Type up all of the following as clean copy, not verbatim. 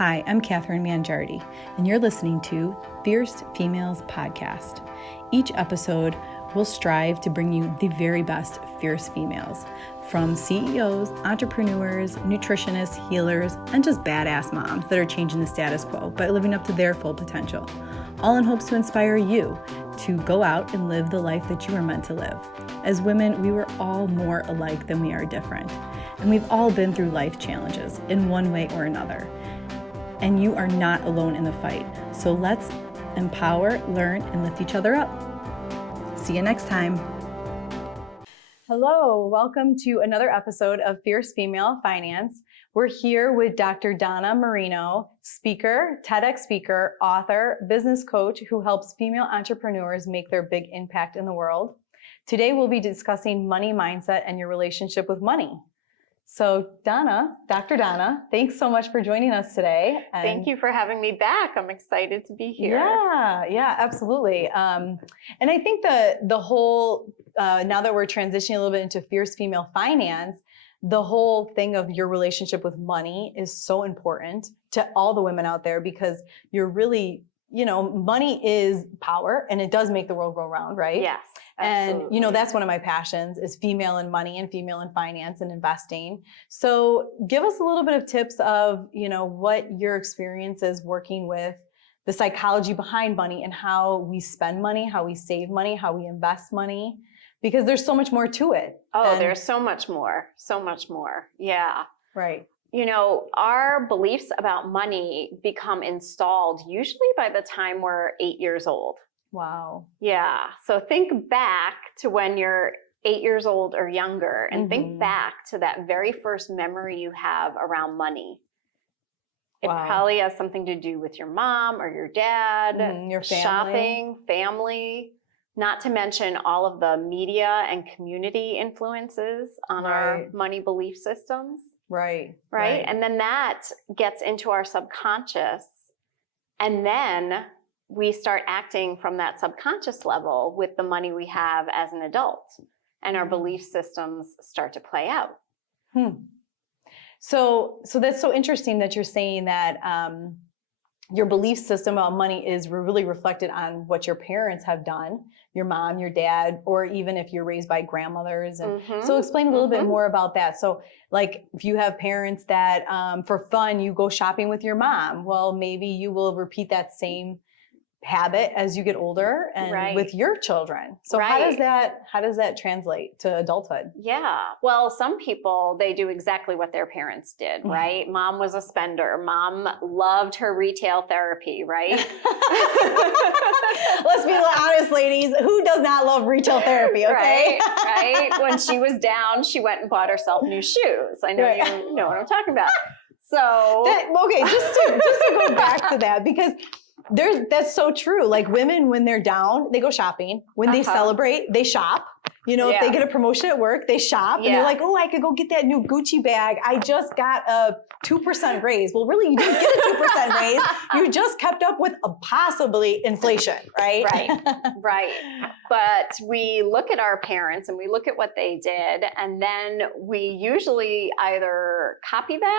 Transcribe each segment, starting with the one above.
Hi, I'm Catherine Mangiardi, and you're listening to Fierce Females Podcast. Each episode will strive to bring you the very best fierce females, from CEOs, entrepreneurs, nutritionists, healers, and just badass moms that are changing the status quo by living up to their full potential, all in hopes to inspire you to go out and live the life that you were meant to live. As women, we were all more alike than we are different, and we've all been through life challenges in one way or another. And you are not alone in the fight. So let's empower, learn, and lift each other up. See you next time. Hello, welcome to another episode of Fierce Female Finance. We're here with Dr. Donna Marino, speaker, TEDx speaker, author, business coach who helps female entrepreneurs make their big impact in the world. Today we'll be discussing money mindset and your relationship with money. So Donna, Dr. Donna, thanks so much for joining us today. Thank you for having me back. I'm excited to be here. Yeah, absolutely. And I think the whole, now that we're transitioning a little bit into fierce female finance, the whole thing of your relationship with money is so important to all the women out there because you're really, money is power and it does make the world go round, right? Yes. Absolutely. And, that's one of my passions is female in money and female in finance and investing. So give us a little bit of tips of, what your experience is working with the psychology behind money and how we spend money, how we save money, how we invest money, because there's so much more to it. There's so much more. Yeah. Right. Our beliefs about money become installed usually by the time we're 8 years old. Wow. Yeah. So think back to when you're 8 years old or younger and think back to that very first memory you have around money. It probably has something to do with your mom or your dad, your family. Shopping, family, not to mention all of the media and community influences on our money belief systems. Right. And then that gets into our subconscious, and then we start acting from that subconscious level with the money we have as an adult, and our belief systems start to play out. So that's so interesting that you're saying that your belief system about money is really reflected on what your parents have done, your mom, your dad, or even if you're raised by grandmothers. And so explain a little bit more about that. So like if you have parents that for fun, you go shopping with your mom, well, maybe you will repeat that same habit as you get older and with your children. So how does that translate to adulthood? Yeah. Well, some people, they do exactly what their parents did, right? Mom was a spender. Mom loved her retail therapy, right? Let's be honest, ladies. Who does not love retail therapy, okay? Right. When she was down, she went and bought herself new shoes. I know you know what I'm talking about. So just to go back to that, because that's so true. Like women, when they're down, they go shopping. When they celebrate, they shop. If they get a promotion at work, they shop and they're like, oh, I could go get that new Gucci bag. I just got a 2% raise. Well, really, you didn't get a 2% raise. You just kept up with possibly inflation, right? Right. But we look at our parents and we look at what they did, and then we usually either copy them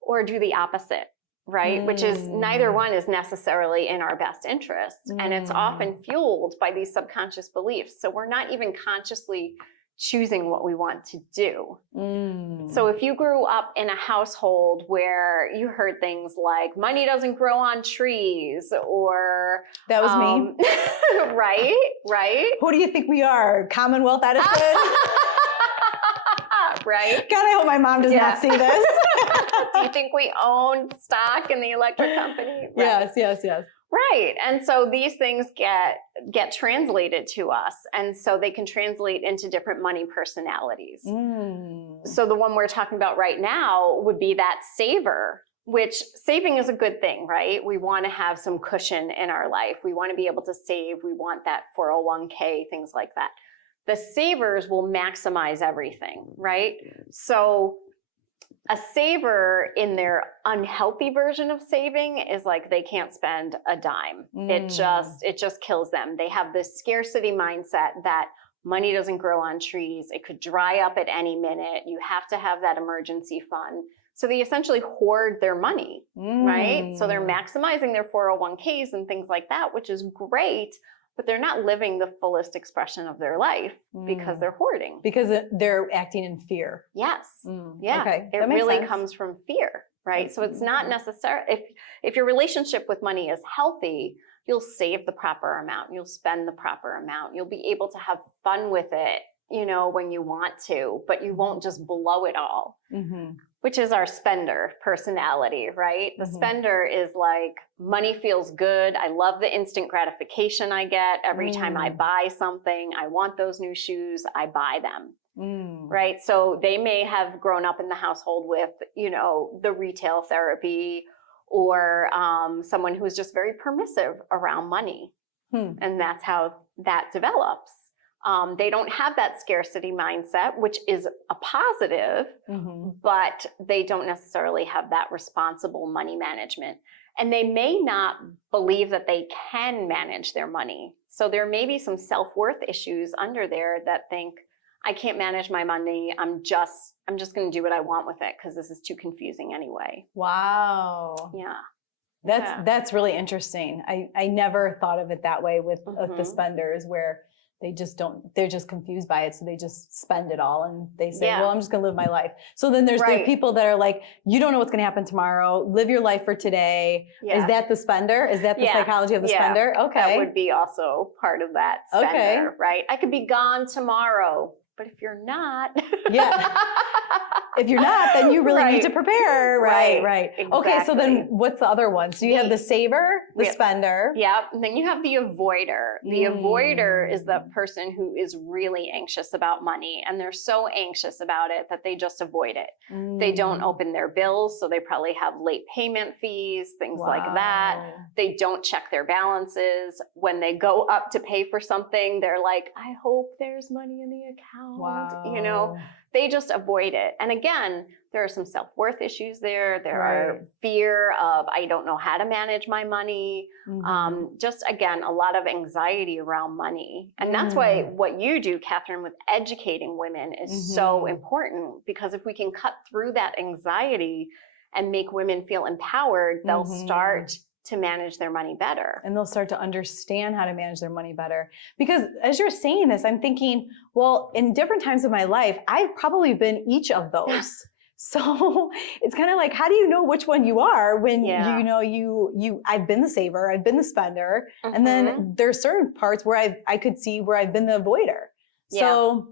or do the opposite. Right? Which is neither one is necessarily in our best interest. And it's often fueled by these subconscious beliefs. So we're not even consciously choosing what we want to do. So if you grew up in a household where you heard things like money doesn't grow on trees, or that was me. Right. Who do you think we are? Commonwealth Edison? Right. God, I hope my mom does not see this. Do you think we own stock in the electric company? Right. Yes. Right. And so these things get translated to us. And so they can translate into different money personalities. So the one we're talking about right now would be that saver, which saving is a good thing, right? We want to have some cushion in our life. We want to be able to save. We want that 401k, things like that. The savers will maximize everything, right? So a saver in their unhealthy version of saving is like they can't spend a dime. It just kills them. They have this scarcity mindset that Money doesn't grow on trees. It could dry up at any minute. You have to have that emergency fund. So they essentially hoard their money, right? So they're maximizing their 401ks and things like that, which is great, but they're not living the fullest expression of their life because they're hoarding. Because they're acting in fear. Yes. Yeah. Okay. It really comes from fear, right? So it's not necessary. If your relationship with money is healthy, you'll save the proper amount. You'll spend the proper amount. You'll be able to have fun with it, you know, when you want to, but you won't just blow it all. Which is our spender personality, right? The spender is like, money feels good. I love the instant gratification I get every time I buy something. I want those new shoes. I buy them, right? So they may have grown up in the household with, you know, the retail therapy or someone who's just very permissive around money. And that's how that develops. They don't have that scarcity mindset, which is a positive, but they don't necessarily have that responsible money management. And they may not believe that they can manage their money. So there may be some self-worth issues under there that think, I can't manage my money. I'm just going to do what I want with it because this is too confusing anyway. Wow. Yeah. That's really interesting. I never thought of it that way with the spenders, where they're just confused by it. So they just spend it all and they say, well, I'm just going to live my life. So then there's the people that are like, you don't know what's going to happen tomorrow. Live your life for today. Yeah. Is that the spender? Is that the psychology of the spender? Okay. That would be also part of that spender, right? I could be gone tomorrow, but if you're not. If you're not, then you really need to prepare. Right. Exactly. Okay. So then what's the other one? So you have the saver, the spender. Yep. And then you have the avoider. The avoider is the person who is really anxious about money. And they're so anxious about it that they just avoid it. They don't open their bills. So they probably have late payment fees, things like that. They don't check their balances. When they go up to pay for something, they're like, I hope there's money in the account. You know, they just avoid it. And again, there are some self-worth issues there. There are fear of, I don't know how to manage my money. Just again, a lot of anxiety around money. And that's why what you do, Catherine, with educating women is so important, because if we can cut through that anxiety and make women feel empowered, they'll start to manage their money better. And they'll start to understand how to manage their money better. Because as you're saying this, I'm thinking, well, in different times of my life, I've probably been each of those. So it's kind of like, how do you know which one you are when you know, I've been the saver, I've been the spender, and then there's certain parts where I could see where I've been the avoider. So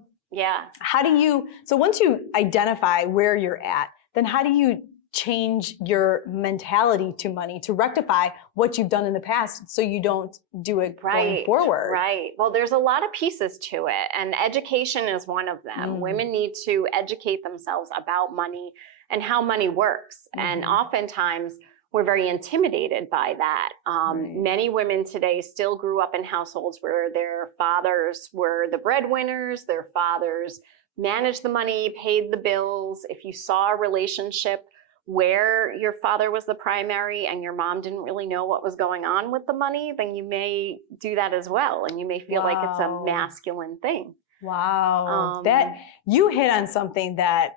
how do you, so once you identify where you're at, then how do you change your mentality to money to rectify what you've done in the past so you don't do it going forward? Right. Well, there's a lot of pieces to it, and education is one of them. Women need to educate themselves about money and how money works. And oftentimes we're very intimidated by that. Many women today still grew up in households where their fathers were the breadwinners, their fathers managed the money, paid the bills. If you saw a relationship where your father was the primary and your mom didn't really know what was going on with the money, then you may do that as well. And you may feel like it's a masculine thing. Wow. That you hit on something that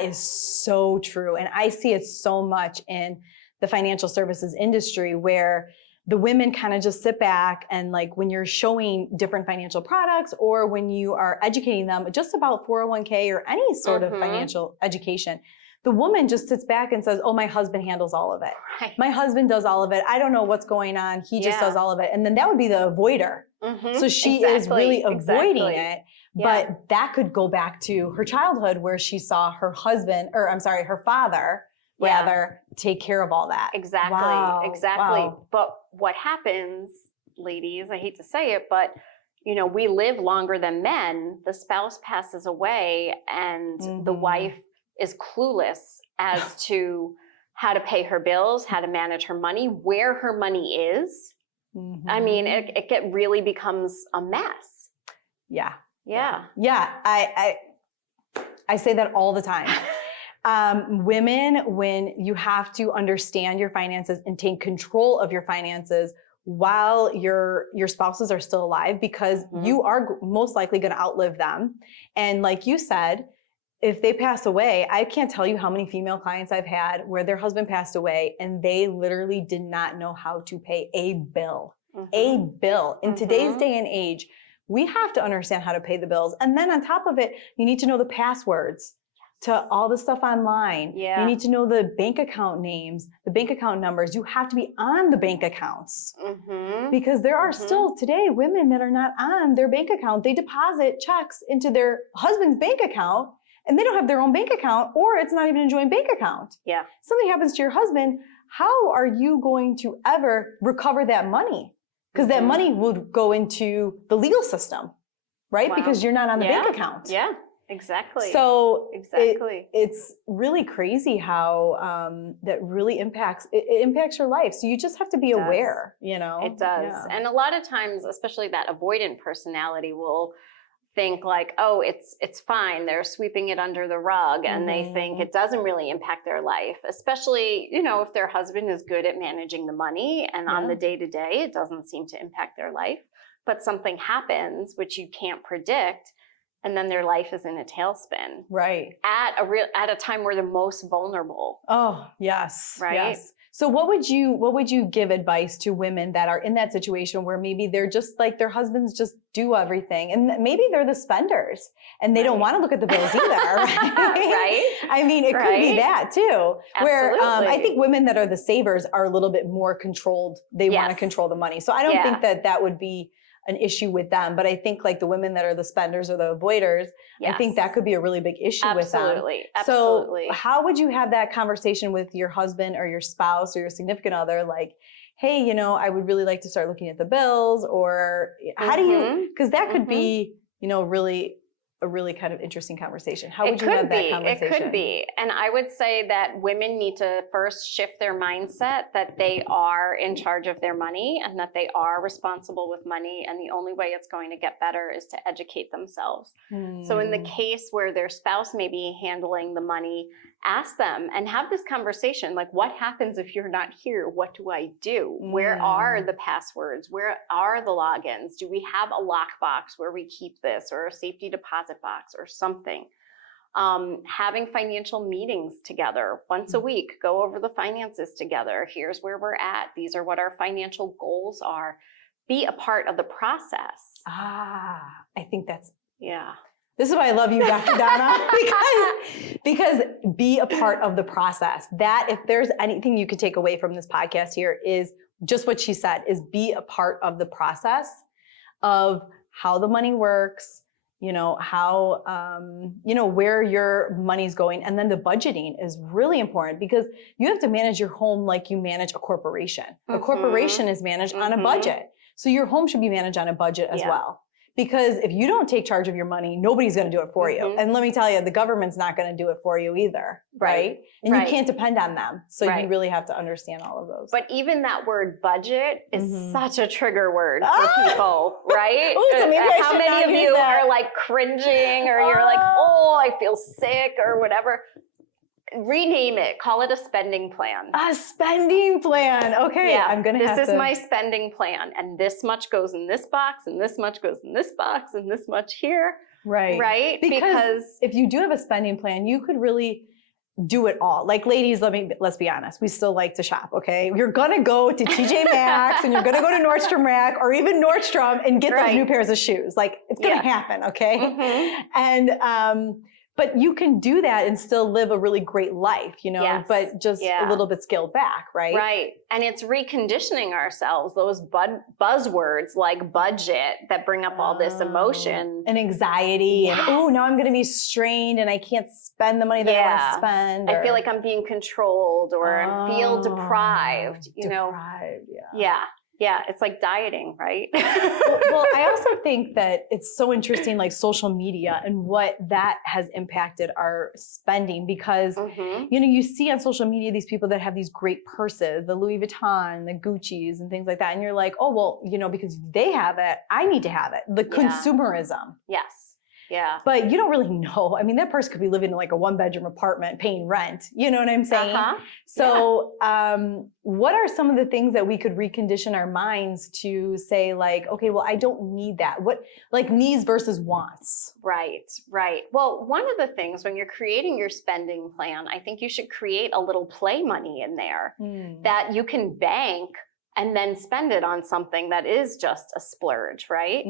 is so true. And I see it so much in the financial services industry, where the women kind of just sit back and, like, when you're showing different financial products or when you are educating them just about 401k or any sort of financial education, the woman just sits back and says, oh, my husband handles all of it. Right. My husband does all of it. I don't know what's going on. He just does all of it. And then that would be the avoider. So she is really avoiding it. But that could go back to her childhood, where she saw her husband, or I'm sorry, her father rather take care of all that. Exactly. But what happens, ladies, I hate to say it, but you know, we live longer than men. The spouse passes away and the wife is clueless as to how to pay her bills, how to manage her money, where her money is. I mean, it really becomes a mess. Yeah. I say that all the time. Women, when you have to understand your finances and take control of your finances, while your spouses are still alive, because you are most likely going to outlive them. And like you said, if they pass away, I can't tell you how many female clients I've had where their husband passed away and they literally did not know how to pay a bill. A bill. In today's day and age, we have to understand how to pay the bills. And then on top of it, you need to know the passwords to all the stuff online. You need to know the bank account names, the bank account numbers. You have to be on the bank accounts because there are still today women that are not on their bank account. They deposit checks into their husband's bank account and they don't have their own bank account, or it's not even a joint bank account. Something happens to your husband, how are you going to ever recover that money? Because that money would go into the legal system, right? Because you're not on the bank account. Exactly. So it's really crazy how that really impacts your life. So you just have to be aware, you know? It does. And a lot of times, especially that avoidant personality will think like, oh, it's fine. They're sweeping it under the rug and they think it doesn't really impact their life, especially, you know, if their husband is good at managing the money and on the day-to-day, it doesn't seem to impact their life. But something happens, which you can't predict, and then their life is in a tailspin. Right. At a time where they're most vulnerable. Oh, yes. Right. Yes. So what would you give advice to women that are in that situation where maybe they're just like their husbands just do everything and maybe they're the spenders and they don't want to look at the bills either, right? I mean, it could be that too. Where I think women that are the savers are a little bit more controlled. They want to control the money. So I don't think that would be an issue with them, but I think like the women that are the spenders or the avoiders, I think that could be a really big issue with them. Absolutely. So how would you have that conversation with your husband or your spouse or your significant other? Like, hey, you know, I would really like to start looking at the bills, or how do you, because that could be, you know, a really kind of interesting conversation. How would you have that conversation? It could be. And I would say that women need to first shift their mindset that they are in charge of their money and that they are responsible with money. And the only way it's going to get better is to educate themselves. So in the case where their spouse may be handling the money, ask them and have this conversation. Like, what happens if you're not here? What do I do? Where are the passwords? Where are the logins? Do we have a lockbox where we keep this, or a safety deposit box or something? Having financial meetings together once a week, go over the finances together. Here's where we're at. These are what our financial goals are. Be a part of the process. I think that's, this is why I love you, Dr. Donna, because be a part of the process. That if there's anything you could take away from this podcast here is just what she said, is be a part of the process of how the money works, you know, how, you know, where your money's going. And then the budgeting is really important because you have to manage your home like you manage a corporation. A corporation is managed on a budget. So your home should be managed on a budget as well. Because if you don't take charge of your money, nobody's going to do it for you. And let me tell you, the government's not going to do it for you either, right? And you can't depend on them. So you really have to understand all of those. But even that word budget is such a trigger word for people, right? So maybe I How many of you are like cringing, or you're like, oh, I feel sick or whatever? Rename it. Call it a spending plan. A spending plan. Okay. Yeah. I'm going to have to. This is my spending plan. And this much goes in this box, and this much goes in this box, and this much here. Right. Right? Because if you do have a spending plan, you could really do it all. Like, ladies, let's be honest. We still like to shop. Okay. You're going to go to TJ Maxx and you're going to go to Nordstrom Rack or even Nordstrom and get those new pairs of shoes. Like, it's going to happen. Okay. And, but you can do that and still live a really great life, you know, but just a little bit scaled back, right? Right. And it's reconditioning ourselves, those buzzwords like budget that bring up all this emotion. And anxiety and, oh, now I'm going to be strained and I can't spend the money that I want to spend. I feel like I'm being controlled, or I feel deprived, you know? Yeah, it's like dieting, right? Well, I also think that it's so interesting, like social media and what that has impacted our spending, because, you know, you see on social media these people that have these great purses, the Louis Vuitton, the Gucci's and things like that. And you're like, oh, well, you know, because they have it, I need to have it. The consumerism. Yes. Yeah. But you don't really know. I mean, that person could be living in like a 1-bedroom apartment paying rent. You know what I'm saying? So what are some of the things that we could recondition our minds to say like, okay, well, I don't need that. What, like needs versus wants? Right. Well, one of the things when you're creating your spending plan, I think you should create a little play money in there that you can bank and then spend it on something that is just a splurge, right?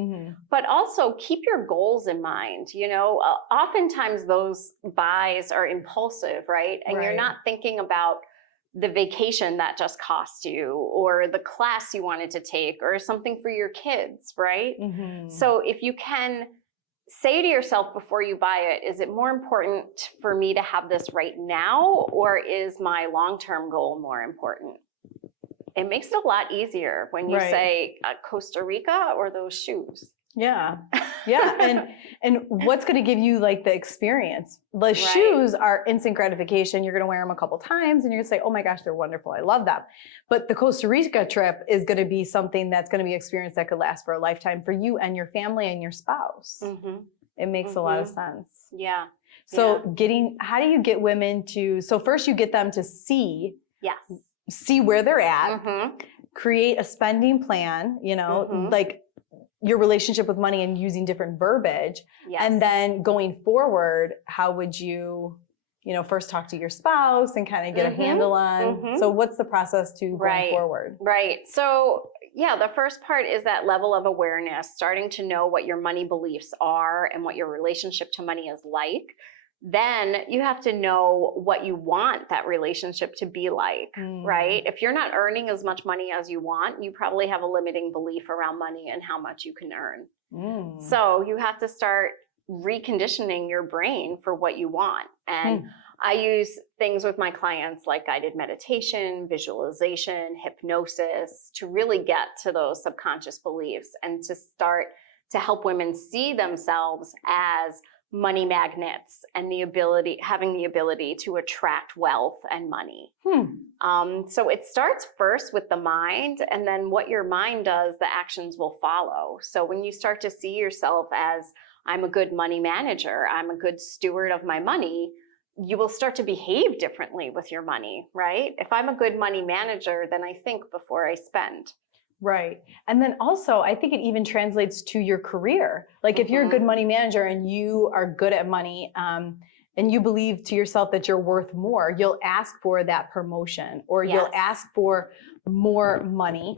But also keep your goals in mind. You know, oftentimes those buys are impulsive, right? And you're not thinking about the vacation that just cost you or the class you wanted to take or something for your kids, right? So if you can say to yourself before you buy it, is it more important for me to have this right now, or is my long-term goal more important? It makes it a lot easier when you say Costa Rica or those shoes. Yeah. And what's going to give you like the experience? The shoes are instant gratification. You're going to wear them a couple times and you're going to say, oh my gosh, they're wonderful. I love them. But the Costa Rica trip is going to be something that's going to be an experience that could last for a lifetime for you and your family and your spouse. It makes a lot of sense. Yeah. So how do you get women to, so first you get them to see where they're at, create a spending plan, you know, like your relationship with money and using different verbiage. And then going forward, how would you, first talk to your spouse and kind of get a handle on, so what's the process to going forward? So the first part is that level of awareness, starting to know what your money beliefs are and what your relationship to money is like. Then you have to know what you want that relationship to be like, right? If you're not earning as much money as you want, you probably have a limiting belief around money and how much you can earn. So you have to start reconditioning your brain for what you want. And I use things with my clients like guided meditation, visualization, hypnosis to really get to those subconscious beliefs and to start to help women see themselves as money magnets and having the ability to attract wealth and money. So it starts first with the mind, and then what your mind does, the actions will follow. So when you start to see yourself as, I'm a good money manager, I'm a good steward of my money, you will start to behave differently with your money, right? If I'm a good money manager, then I think before I spend. Right. And then also, I think it even translates to your career. Like if you're a good money manager and you are good at money, and you believe to yourself that you're worth more, you'll ask for that promotion or you'll ask for more money.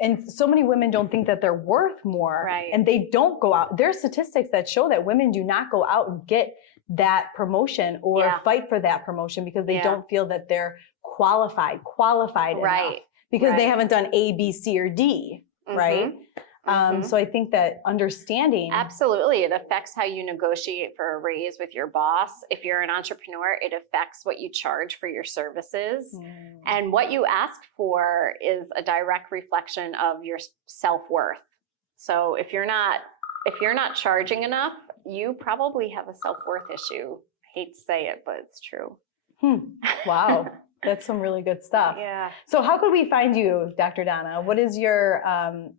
And so many women don't think that they're worth more and they don't go out. There are statistics that show that women do not go out and get that promotion or fight for that promotion because they don't feel that they're qualified enough. Because they haven't done A, B, C, or D, right? So I think that understanding. Absolutely. It affects how you negotiate for a raise with your boss. If you're an entrepreneur, it affects what you charge for your services. And what you ask for is a direct reflection of your self-worth. So if you're not charging enough, you probably have a self-worth issue. I hate to say it, but it's true. Wow. That's some really good stuff. Yeah. So how could we find you, Dr. Donna? What is your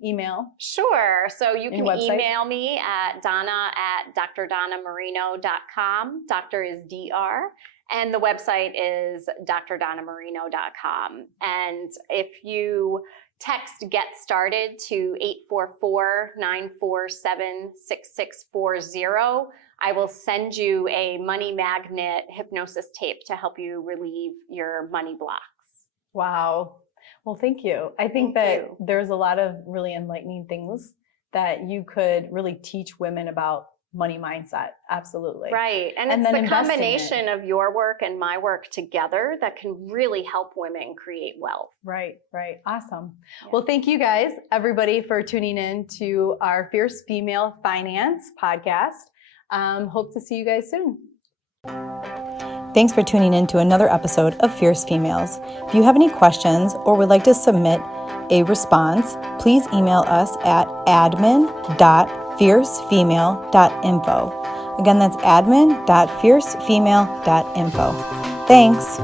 email? Sure. So you can email me at donna@drdonnamarino.com. Doctor is DR. And the website is drdonnamarino.com. And if you text Get Started to 844-947-6640, I will send you a money magnet hypnosis tape to help you relieve your money blocks. Wow. Well, thank you. I think there's a lot of really enlightening things that you could really teach women about money mindset. Absolutely. Right. And it's the combination of your work and my work together that can really help women create wealth. Right. Awesome. Yeah. Well, thank you guys, everybody, for tuning in to our Fierce Female Finance podcast. Hope to see you guys soon. Thanks for tuning in to another episode of Fierce Females. If you have any questions or would like to submit a response, please email us at admin.fiercefemale.info. Again, that's admin.fiercefemale.info. Thanks.